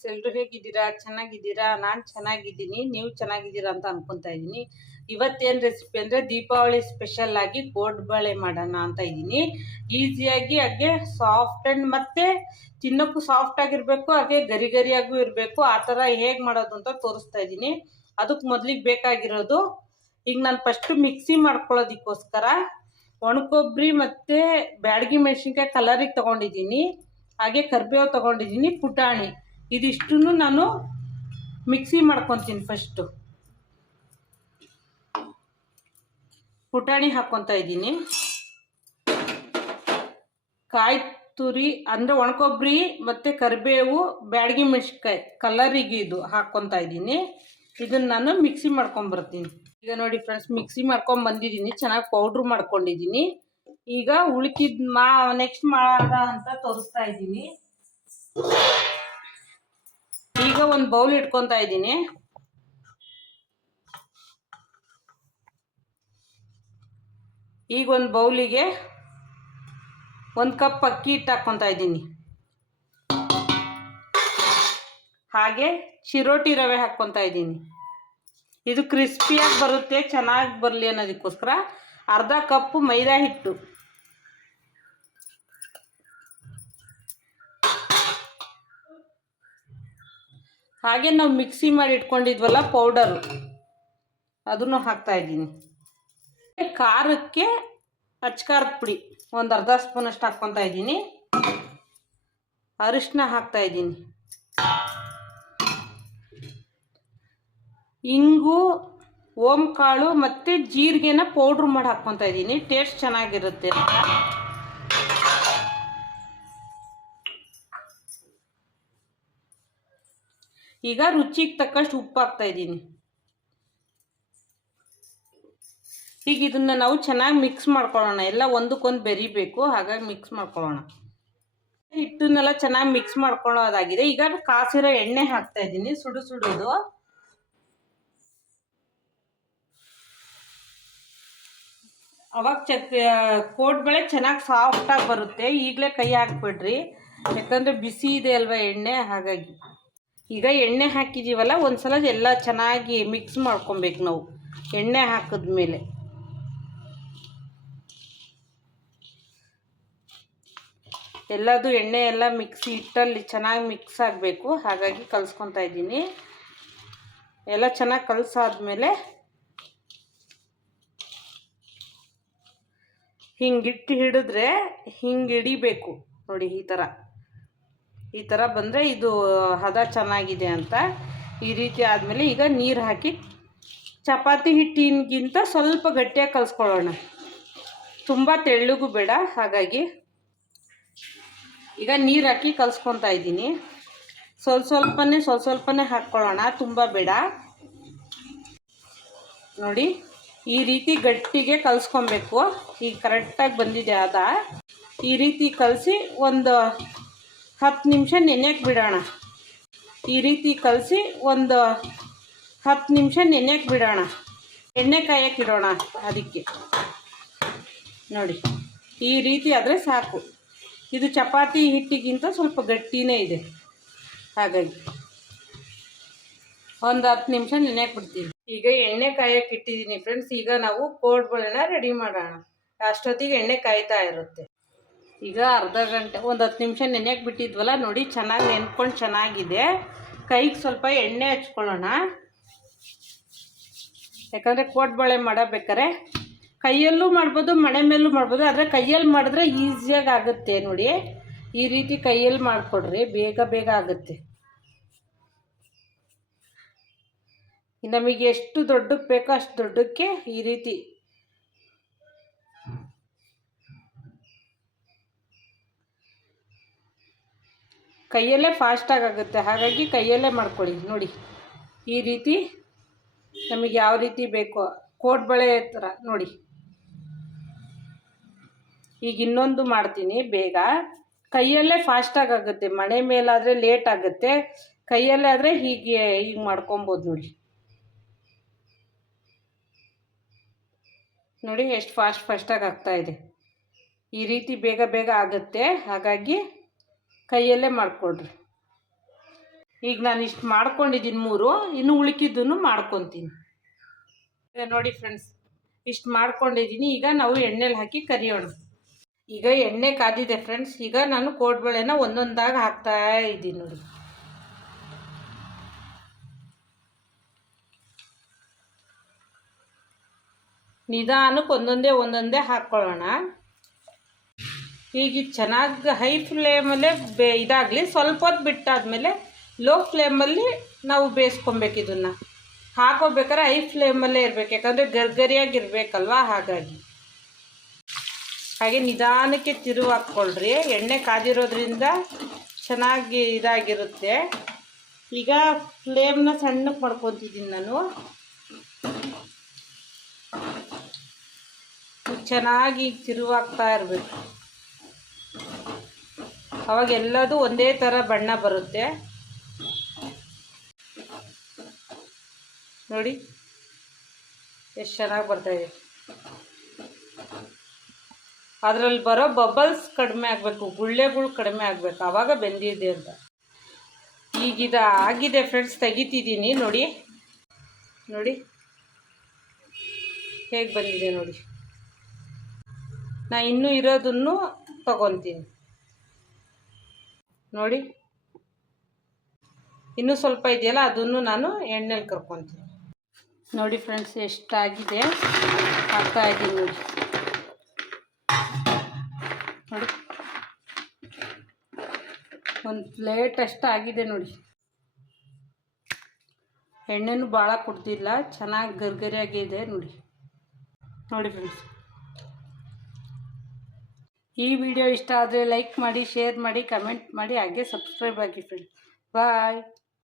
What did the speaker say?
Friends ಎಲ್ಲರೂ ಹೇಗಿದ್ದೀರಾ? ಚೆನ್ನಾಗಿದ್ದೀರಾ? ನಾನು ಚೆನ್ನಾಗಿದ್ದೀನಿ. ನೀವು ಚೆನ್ನಾಗಿದ್ದೀರಾ ಅಂತ ಅನ್ಕೊತಾ ಇದ್ದೀನಿ. ಇವತ್ತೇನು ರೆಸಿಪಿ ಅಂದರೆ ದೀಪಾವಳಿ ಸ್ಪೆಷಲ್ ಆಗಿ ಕೋಡ್ಬಳೆ ಮಾಡೋಣ ಅಂತ ಇದ್ದೀನಿ. ಈಸಿಯಾಗಿ ಹಾಗೆ ಸಾಫ್ಟ್ ಆ್ಯಂಡ್ ಮತ್ತು ತಿನ್ನೋಕ್ಕೂ ಸಾಫ್ಟ್ ಆಗಿರಬೇಕು, ಹಾಗೆ ಗರಿ ಗರಿಯಾಗೂ ಇರಬೇಕು. ಆ ಥರ ಹೇಗೆ ಮಾಡೋದು ಅಂತ ತೋರಿಸ್ತಾ ಇದ್ದೀನಿ. ಅದಕ್ಕೆ ಮೊದಲಿಗೆ ಬೇಕಾಗಿರೋದು, ಈಗ ನಾನು ಫಸ್ಟ್ ಮಿಕ್ಸಿ ಮಾಡ್ಕೊಳ್ಳೋದಕ್ಕೋಸ್ಕರ ಒಣಕೊಬ್ಬರಿ ಮತ್ತು ಬ್ಯಾಡಗಿ ಮೆಣಸಿನ್ಕಾಯಿ ಕಲರಿಗೆ ತೊಗೊಂಡಿದ್ದೀನಿ. ಹಾಗೆ ಕರಿಬೇವು ತೊಗೊಂಡಿದ್ದೀನಿ. ಪುಟಾಣಿ. ಇದಿಷ್ಟು ನಾನು ಮಿಕ್ಸಿ ಮಾಡ್ಕೊತೀನಿ ಫಸ್ಟು ಪುಟಾಣಿ ಹಾಕ್ಕೊತಾ ಇದ್ದೀನಿ. ಕಾಯಿ ತುರಿ ಅಂದರೆ ಒಣಕೊಬ್ಬರಿ ಮತ್ತು ಕರಿಬೇವು, ಬ್ಯಾಡಗಿ ಮೆಣಸಿನ್ಕಾಯಿ ಕಲರಿಗೆ ಇದು ಹಾಕ್ಕೊತಾ ಇದ್ದೀನಿ. ಇದನ್ನು ನಾನು ಮಿಕ್ಸಿ ಮಾಡ್ಕೊಂಬರ್ತೀನಿ. ಈಗ ನೋಡಿ ಫ್ರೆಂಡ್ಸ್ ಮಿಕ್ಸಿ ಮಾಡ್ಕೊಂಡು ಬಂದಿದ್ದೀನಿ. ಚೆನ್ನಾಗಿ ಪೌಡ್ರ್ ಮಾಡ್ಕೊಂಡಿದ್ದೀನಿ. ಈಗ ಉಳ್ಕಿದ್ ಮಾ ನೆಕ್ಸ್ಟ್ ಮಾಡ ಅಂತ ತೋರಿಸ್ತಾ ಇದ್ದೀನಿ. ಈಗ ಒಂದು ಬೌಲ್ ಇಟ್ಕೊತಾ ಇದ್ದೀನಿ. ಈಗ ಒಂದು ಬೌಲಿಗೆ ಒಂದು ಕಪ್ ಅಕ್ಕಿ ಹಿಟ್ಟು ಹಾಕ್ಕೊತಾ ಇದ್ದೀನಿ. ಹಾಗೆ ಚಿರೋಟಿ ರವೆ ಹಾಕ್ಕೊತಾ ಇದ್ದೀನಿ. ಇದು ಕ್ರಿಸ್ಪಿಯಾಗಿ ಬರುತ್ತೆ, ಚೆನ್ನಾಗಿ ಬರಲಿ ಅನ್ನೋದಕ್ಕೋಸ್ಕರ ಅರ್ಧ ಕಪ್ ಮೈದಾ ಹಿಟ್ಟು. ಹಾಗೆ ನಾವು ಮಿಕ್ಸಿ ಮಾಡಿ ಇಟ್ಕೊಂಡಿದ್ವಲ್ಲ ಪೌಡರು, ಅದನ್ನು ಹಾಕ್ತಾ ಇದ್ದೀನಿ. ಖಾರಕ್ಕೆ ಅಚ್ಕಾರದ ಪುಡಿ, ಒಂದು ಅರ್ಧ ಸ್ಪೂನಷ್ಟು ಹಾಕ್ಕೊತಾ ಇದ್ದೀನಿ. ಅರಿಶಿನ ಹಾಕ್ತಾ ಇದ್ದೀನಿ. ಇಂಗು ಓಮ್ ಕಾಳು ಮತ್ತು ಜೀರಿಗೆನ ಪೌಡ್ರ್ ಮಾಡಿ ಹಾಕ್ಕೊತಾ ಇದ್ದೀನಿ. ಟೇಸ್ಟ್ ಚೆನ್ನಾಗಿರುತ್ತೆ. ಈಗ ರುಚಿಗೆ ತಕ್ಕಷ್ಟು ಉಪ್ಪು ಹಾಕ್ತಾ ಇದ್ದೀನಿ. ಈಗ ಇದನ್ನು ನಾವು ಚೆನ್ನಾಗಿ ಮಿಕ್ಸ್ ಮಾಡ್ಕೊಳ್ಳೋಣ. ಎಲ್ಲ ಒಂದಕ್ಕೊಂದು ಬೆರಿಬೇಕು, ಹಾಗಾಗಿ ಮಿಕ್ಸ್ ಮಾಡ್ಕೊಳ್ಳೋಣ. ಹಿಟ್ಟನ್ನೆಲ್ಲ ಚೆನ್ನಾಗಿ ಮಿಕ್ಸ್ ಮಾಡ್ಕೊಳ್ಳೋದಾಗಿದೆ. ಈಗ ಕಾಸಿರೋ ಎಣ್ಣೆ ಹಾಕ್ತಾ ಇದ್ದೀನಿ, ಸುಡು ಸುಡೋದು. ಅವಾಗ ಚಕ್ ಕೋಡ್ಬೇಳೆ ಚೆನ್ನಾಗಿ ಸಾಫ್ಟಾಗಿ ಬರುತ್ತೆ. ಈಗಲೇ ಕೈ ಹಾಕ್ಬಿಡ್ರಿ. ಯಾಕಂದರೆ ಬಿಸಿ ಇದೆ ಅಲ್ವಾ ಎಣ್ಣೆ, ಹಾಗಾಗಿ. ಈಗ ಎಣ್ಣೆ ಹಾಕಿದ್ದೀವಲ್ಲ ಒಂದು ಸಲ ಎಲ್ಲ ಚೆನ್ನಾಗಿ ಮಿಕ್ಸ್ ಮಾಡ್ಕೊಬೇಕು ನಾವು. ಎಣ್ಣೆ ಹಾಕಿದ್ಮೇಲೆ. ಎಲ್ಲದು ಎಣ್ಣೆ ಎಲ್ಲ ಮಿಕ್ಸಿ ಹಿಟ್ಟಲ್ಲಿ ಚೆನ್ನಾಗಿ ಮಿಕ್ಸ್ ಆಗಬೇಕು. ಹಾಗಾಗಿ ಕಲಿಸ್ಕೊತಾ ಇದ್ದೀನಿ. ಎಲ್ಲ ಚೆನ್ನಾಗಿ ಕಲಸಾದ್ಮೇಲೆ ಹಿಂಗಿಟ್ಟು ಹಿಡಿದ್ರೆ ಹಿಂಗೆ ಹಿಡಿಬೇಕು. ನೋಡಿ, ಈ ಥರ ಈ ಥರ ಬಂದರೆ ಇದು ಹದ ಚೆನ್ನಾಗಿದೆ ಅಂತ. ಈ ರೀತಿ ಆದಮೇಲೆ ಈಗ ನೀರು ಹಾಕಿ ಚಪಾತಿ ಹಿಟ್ಟಿನಗಿಂತ ಸ್ವಲ್ಪ ಗಟ್ಟಿಯಾಗಿ ಕಲಿಸ್ಕೊಳ್ಳೋಣ. ತುಂಬ ತೆಳ್ಳಗೂ ಬೇಡ, ಹಾಗಾಗಿ ಈಗ ನೀರು ಹಾಕಿ ಕಲಿಸ್ಕೊತಾ ಇದ್ದೀನಿ. ಸ್ವಲ್ಪ ಸ್ವಲ್ಪನೇ ಸ್ವಲ್ಪ ಸ್ವಲ್ಪನೇ ಹಾಕ್ಕೊಳ್ಳೋಣ, ತುಂಬ ಬೇಡ. ನೋಡಿ, ಈ ರೀತಿ ಗಟ್ಟಿಗೆ ಕಲಿಸ್ಕೊಬೇಕು. ಈಗ ಕರೆಕ್ಟಾಗಿ ಬಂದಿದೆ ಅದ. ಈ ರೀತಿ ಕಲಸಿ ಒಂದು ಹತ್ತು ನಿಮಿಷ ನೆನೆಯಕ್ಕೆ ಬಿಡೋಣ. ಈ ರೀತಿ ಕಲಸಿ ಒಂದು ಹತ್ತು ನಿಮಿಷ ನೆನೆಯಕ್ಕೆ ಬಿಡೋಣ. ಎಣ್ಣೆ ಕಾಯಕ್ಕೆ ಇಡೋಣ ಅದಕ್ಕೆ. ನೋಡಿ, ಈ ರೀತಿ ಆದರೆ ಸಾಕು. ಇದು ಚಪಾತಿ ಹಿಟ್ಟಿಗಿಂತ ಸ್ವಲ್ಪ ಗಟ್ಟಿನೇ ಇದೆ. ಹಾಗಾಗಿ ಒಂದು ಹತ್ತು ನಿಮಿಷ ನೆನೆಯಕ್ಕೆ ಬಿಡ್ತೀವಿ. ಈಗ ಎಣ್ಣೆ ಕಾಯಕ್ಕೆ ಇಟ್ಟಿದ್ದೀನಿ ಫ್ರೆಂಡ್ಸ್ ಈಗ ನಾವು ಕೋಡ್ಬಳೆನ ರೆಡಿ ಮಾಡೋಣ. ಅಷ್ಟೊತ್ತಿಗೆ ಎಣ್ಣೆ ಕಾಯ್ತಾ ಇರುತ್ತೆ. ಈಗ ಅರ್ಧ ಗಂಟೆ, ಒಂದು ಹತ್ತು ನಿಮಿಷ ನೆನೆಯಕ್ಕೆ ಬಿಟ್ಟಿದ್ವಲ್ಲ, ನೋಡಿ ಚೆನ್ನಾಗಿ ನೆನ್ಕೊಂಡು ಚೆನ್ನಾಗಿದೆ. ಕೈಗೆ ಸ್ವಲ್ಪ ಎಣ್ಣೆ ಹಚ್ಕೊಳ್ಳೋಣ. ಯಾಕಂದರೆ ಕೋಡ್ಬಳೆ ಮಾಡಬೇಕಾರೆ. ಕೈಯಲ್ಲೂ ಮಾಡ್ಬೋದು, ಮಣೆ ಮೇಲೂ ಮಾಡ್ಬೋದು, ಆದರೆ ಕೈಯಲ್ಲಿ ಮಾಡಿದ್ರೆ ಈಸಿಯಾಗಿ ಆಗುತ್ತೆ ನೋಡಿ. ಈ ರೀತಿ ಕೈಯಲ್ಲಿ ಮಾಡಿಕೊಡ್ರಿ, ಬೇಗ ಬೇಗ ಆಗುತ್ತೆ. ನಮಗೆ ಎಷ್ಟು ದೊಡ್ಡಕ್ಕೆ ಬೇಕೋ ಅಷ್ಟು ದೊಡ್ಡಕ್ಕೆ ಈ ರೀತಿ ಕೈಯಲ್ಲೇ ಫಾಸ್ಟಾಗಿ ಆಗುತ್ತೆ. ಹಾಗಾಗಿ ಕೈಯಲ್ಲೇ ಮಾಡ್ಕೊಳ್ಳಿ, ನೋಡಿ. ಈ ರೀತಿ ನಮಗೆ ಯಾವ ರೀತಿ ಬೇಕೋ ಕೋಡ್ಬಳೆ ಥರ ನೋಡಿ. ಈಗ ಇನ್ನೊಂದು ಮಾಡ್ತೀನಿ ಬೇಗ. ಕೈಯಲ್ಲೇ ಫಾಸ್ಟಾಗಿ ಆಗುತ್ತೆ. ಮನೆ ಮೇಲಾದರೆ ಲೇಟ್ ಆಗುತ್ತೆ. ಕೈಯಲ್ಲೇ ಆದರೆ ಹೀಗೆ ಹೀಗೆ ಮಾಡ್ಕೊಬೋದು, ನೋಡಿ. ನೋಡಿ, ಎಷ್ಟು ಫಾಸ್ಟ್ ಫಾಸ್ಟಾಗಿ ಆಗ್ತಾ ಇದೆ. ಈ ರೀತಿ ಬೇಗ ಬೇಗ ಆಗುತ್ತೆ. ಹಾಗಾಗಿ ಕೈಯಲ್ಲೇ ಮಾಡಿಕೊಡ್ರಿ ಈಗ ನಾನು ಇಷ್ಟು ಮಾಡ್ಕೊಂಡಿದ್ದೀನಿ ಮೂರು, ಇನ್ನು ಉಳ್ಕಿದ್ದನ್ನು ಮಾಡ್ಕೊತೀನಿ. ನೋಡಿ ಫ್ರೆಂಡ್ಸ್ ಇಷ್ಟು ಮಾಡ್ಕೊಂಡಿದ್ದೀನಿ ಈಗ ನಾವು ಎಣ್ಣೆಲಿ ಹಾಕಿ ಕರಿಯೋಣ. ಈಗ ಎಣ್ಣೆ ಕಾದಿದೆ ಫ್ರೆಂಡ್ಸ್ ಈಗ ನಾನು ಕೋಡ್ಬಳೆನ ಒಂದೊಂದಾಗಿ ಹಾಕ್ತಾ ಇದ್ದೀನಿ ನೋಡಿ. ನಿಧಾನಕ್ಕೆ ಒಂದೊಂದೇ ಒಂದೊಂದೇ ಹಾಕ್ಕೊಳ್ಳೋಣ ಈಗ ಚೆನ್ನಾಗಿ ಹೈ ಫ್ಲೇಮಲ್ಲೇ ಬೇ ಇದಾಗಲಿ, ಸ್ವಲ್ಪ ಹೊತ್ತು ಬಿಟ್ಟಾದಮೇಲೆ ಲೋ ಫ್ಲೇಮಲ್ಲಿ ನಾವು ಬೇಯಿಸ್ಕೊಬೇಕು ಇದನ್ನು. ಹಾಕೋಬೇಕಾದ್ರೆ ಹೈ ಫ್ಲೇಮಲ್ಲೇ ಇರಬೇಕು, ಯಾಕಂದರೆ ಗರ್ಗರಿಯಾಗಿರ್ಬೇಕಲ್ವ ಹಾಗಾಗಿ. ಹಾಗೆ ನಿಧಾನಕ್ಕೆ ತಿರು ಹಾಕ್ಕೊಳ್ರಿ, ಎಣ್ಣೆ ಕಾದಿರೋದ್ರಿಂದ ಚೆನ್ನಾಗಿ ಇದಾಗಿರುತ್ತೆ. ಈಗ ಫ್ಲೇಮ್ನ ಸಣ್ಣಕ್ಕೆ ಮಾಡ್ಕೊತಿದ್ದೀನಿ ನಾನು. ಚೆನ್ನಾಗಿ ತಿರುವಾಗ್ತಾ ಇರಬೇಕು. ಅವಾಗ ಎಲ್ಲದೂ ಒಂದೇ ಥರ ಬಣ್ಣ ಬರುತ್ತೆ. ನೋಡಿ, ಎಷ್ಟು ಚೆನ್ನಾಗಿ ಬರ್ತಾಯಿದೆ ಅದರಲ್ಲಿ ಬರೋ ಬಬಲ್ಸ್ ಕಡಿಮೆ ಆಗಬೇಕು, ಗುಳ್ಳೆಗಳು ಕಡಿಮೆ ಆಗಬೇಕು ಆವಾಗ ಬೆಂದಿದೆ ಅಂತ. ಈಗಿದ ಆಗಿದೆ ಫ್ರೆಂಡ್ಸ್ ತೆಗಿತಿದ್ದೀನಿ, ನೋಡಿ. ನೋಡಿ, ಹೇಗೆ ಬಂದಿದೆ ನೋಡಿ. ನಾ ಇನ್ನೂ ಇರೋದನ್ನು ತಗೊತೀನಿ. ನೋಡಿ. ಇನ್ನೂ ಸ್ವಲ್ಪ ಇದೆಯಲ್ಲ, ಅದನ್ನು ನಾನು ಎಣ್ಣೆಲಿ ಕರ್ಕೊತೀನಿ. ನೋಡಿ ಫ್ರೆಂಡ್ಸ್, ಎಷ್ಟಾಗಿದೆ? ಹಾಕ್ತಾ ಇದ್ದೀನಿ ನೋಡಿ. ನೋಡಿ. ಒಂದು ಪ್ಲೇಟ್ ಅಷ್ಟು ಆಗಿದೆ ನೋಡಿ. ಎಣ್ಣೆನೂ ಭಾಳ ಕೊಡ್ತಿಲ್ಲ ಚೆನ್ನಾಗಿ ಗರ್ಗರಿಯಾಗಿದೆ ನೋಡಿ. ನೋಡಿ ಫ್ರೆಂಡ್ಸ್. ಈ ವಿಡಿಯೋ ಇಷ್ಟ ಆದರೆ ಲೈಕ್ ಮಾಡಿ, ಶೇರ್ ಮಾಡಿ, ಕಮೆಂಟ್ ಮಾಡಿ, ಹಾಗೆ ಸಬ್ಸ್ಕ್ರೈಬ್ ಆಗಿ ಫ್ರೆಂಡ್ಸ್ ಬಾಯ್